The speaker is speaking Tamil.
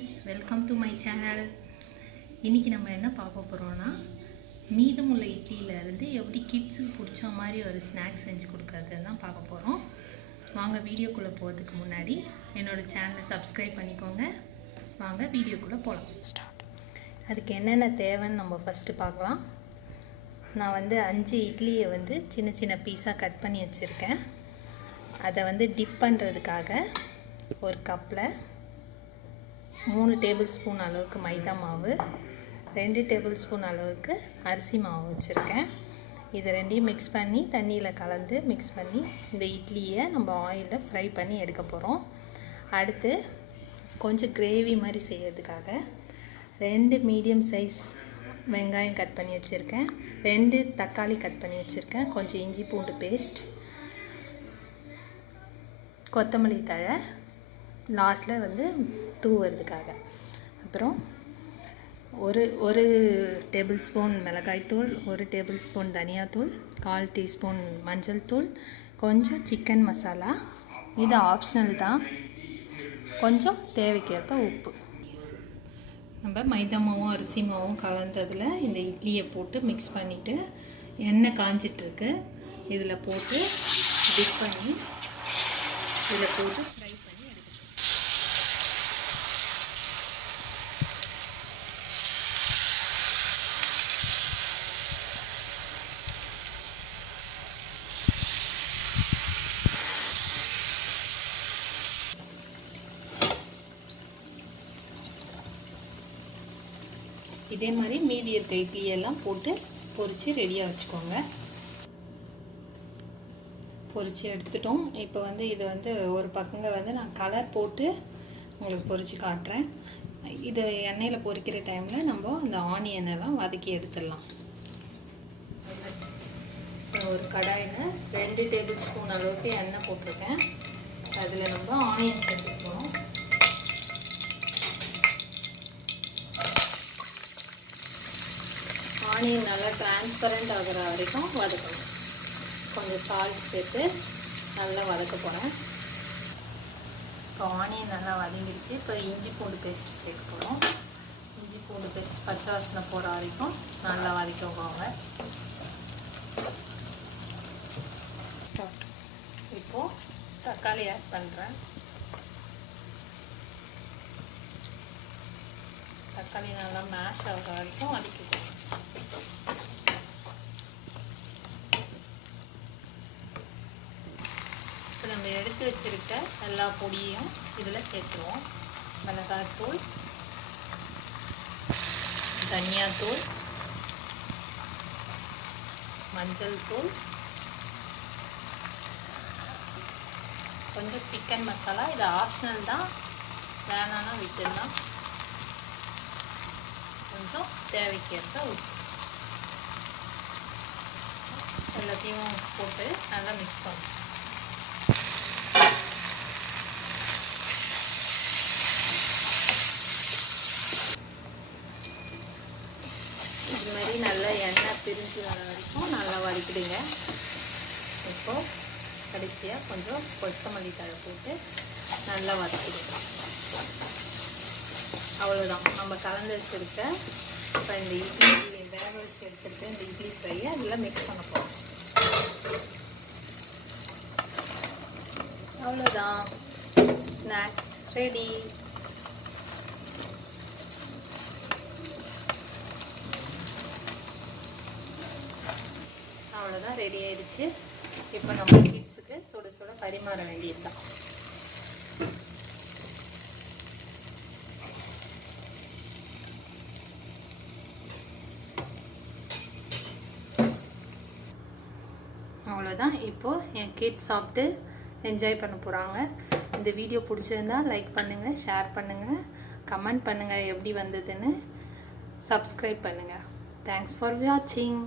Friends, welcome to my channel. இன்றைக்கி நம்ம என்ன பார்க்க போகிறோன்னா, மீதமுள்ள இட்லியிலேருந்து எப்படி கிட்ஸுக்கு பிடிச்ச மாதிரி ஒரு ஸ்நாக்ஸ் செஞ்சு கொடுக்கறது தான் பார்க்க போகிறோம். வாங்க வீடியோக்குள்ளே போகிறதுக்கு முன்னாடி என்னோடய சேனலை சப்ஸ்கிரைப் பண்ணிக்கோங்க. வாங்க வீடியோக்குள்ளே போகலாம். அதுக்கு என்னென்ன தேவைன்னு நம்ம ஃபஸ்ட்டு பார்க்கலாம். நான் 5 இட்லியை சின்ன சின்ன பீஸாக கட் பண்ணி வச்சுருக்கேன். அதை டிப் பண்ணுறதுக்காக ஒரு கப்பில் 3 டேபிள் ஸ்பூன் அளவுக்கு மைதா மாவு, 2 டேபிள் ஸ்பூன் அளவுக்கு அரிசி மாவு வச்சுருக்கேன். இது ரெண்டையும் மிக்ஸ் பண்ணி தண்ணியில் கலந்து மிக்ஸ் பண்ணி இந்த இட்லியை நம்ம ஆயிலில் ஃப்ரை பண்ணி எடுக்க போகிறோம். அடுத்து கொஞ்சம் கிரேவி மாதிரி செய்யறதுக்காக 2 மீடியம் சைஸ் வெங்காயம் கட் பண்ணி வச்சுருக்கேன், 2 தக்காளி கட் பண்ணி வச்சுருக்கேன், கொஞ்சம் இஞ்சி பூண்டு பேஸ்ட், கொத்தமல்லி தழை லாஸ்ட்டில் தூவுறதுக்காக, அப்புறம் ஒரு டேபிள் ஸ்பூன் மிளகாய்த்தூள், 1 டேபிள் ஸ்பூன் தனியாத்தூள், 1/4 டீஸ்பூன் மஞ்சள் தூள், கொஞ்சம் சிக்கன் மசாலா. இது ஆப்ஷனல் தான். கொஞ்சம் தேவைக்கேற்ப உப்பு. நம்ம மைதா மாவும் அரிசி மாவும் கலந்ததில் இந்த இட்லியை போட்டு மிக்ஸ் பண்ணிவிட்டு எண்ணெய் காஞ்சிட்ருக்கு, இதில் போட்டு டிப் பண்ணி இதில் போட்டு ஃப்ரை பண்ணி எடுக்கணும். இதே மாதிரி மீதி இருக்க இட்லியெல்லாம் போட்டு பொரித்து ரெடியாக வச்சுக்கோங்க. பொரித்து எடுத்துட்டோம். இப்போ இது ஒரு பக்கங்க நான் கலர் போட்டு உங்களுக்கு பொரித்து காட்டுறேன். இது எண்ணெயில் பொரிக்கிற டைமில் நம்ம அந்த ஆனியனெல்லாம் வதக்கி எடுத்துடலாம். ஒரு கடாயில் 2 டேபிள் ஸ்பூன் அளவுக்கு எண்ணெய் போட்டிருக்கேன். அதில் நம்ம ஆனியன் சேர்த்துக்கணும். ஆனியன் நல்லா டிரான்ஸ்பரண்ட் ஆகிற வரைக்கும் வதக்கணும். கொஞ்சம் சால்ட் சேர்த்து நல்லா வதக்க போகிறேன். இப்போ ஆனியன் நல்லா வதங்கிடுச்சு. இப்போ இஞ்சி பூண்டு பேஸ்ட்டு சேர்க்க போகிறோம். இஞ்சி பூண்டு பேஸ்ட் பச்சை வாசனை போகிற வரைக்கும் நல்லா வதக்கிக்கோங்க. இப்போது தக்காளி ஆட் பண்ணுறேன். தக்காளி நல்லா மேஷ் ஆகிற வரைக்கும் வதக்கிக்கோங்க. நம்ம எடுத்து வச்சுருக்க எல்லா பொடியும் இதில் சேர்த்துருவோம். மிளகாய்த்தூள், தனியாத்தூள், மஞ்சள் தூள், கொஞ்சம் சிக்கன் மசாலா. இது ஆப்ஷனல் தான், வேணான்னா விட்டுடலாம். கொஞ்சம் தேவைக்கேற்ப உப்பு. எல்லாத்தையும் போட்டு நல்லா மிக்ஸ் பண்ணுவோம். இது மாதிரி நல்லா எண்ணெய் பிரிஞ்சு வர வரைக்கும் நல்லா வதக்கிடுங்க. இப்போது கடைசியாக கொஞ்சம் கொத்தமல்லி தழை போட்டு நல்லா வதக்கிடுங்க. அவ்வளோதான், நம்ம கலந்து வச்சுருக்க இப்போ இந்த இட்லி வேக வச்சு எடுத்துருக்க இந்த இட்லி ஃப்ரையை அதில் மிக்ஸ் பண்ண போகிறோம். அவ்வளோதான், ஸ்நாக்ஸ் ரெடி. அவ்வளோதான், ரெடி ஆயிடுச்சு. இப்போ நம்ம கிட்ஸுக்கு சுட சுட பரிமாற வேண்டியது தான். அவ்வளோதான், இப்போது என் கிட்ஸ் சாப்பிட்டு என்ஜாய் பண்ண போகிறாங்க. இந்த வீடியோ பிடிச்சிருந்தா லைக் பண்ணுங்கள், ஷேர் பண்ணுங்கள், கமெண்ட் பண்ணுங்கள் எப்படி வந்ததுன்னு, சப்ஸ்கிரைப் பண்ணுங்கள். தேங்க்ஸ் ஃபார் வாட்சிங்.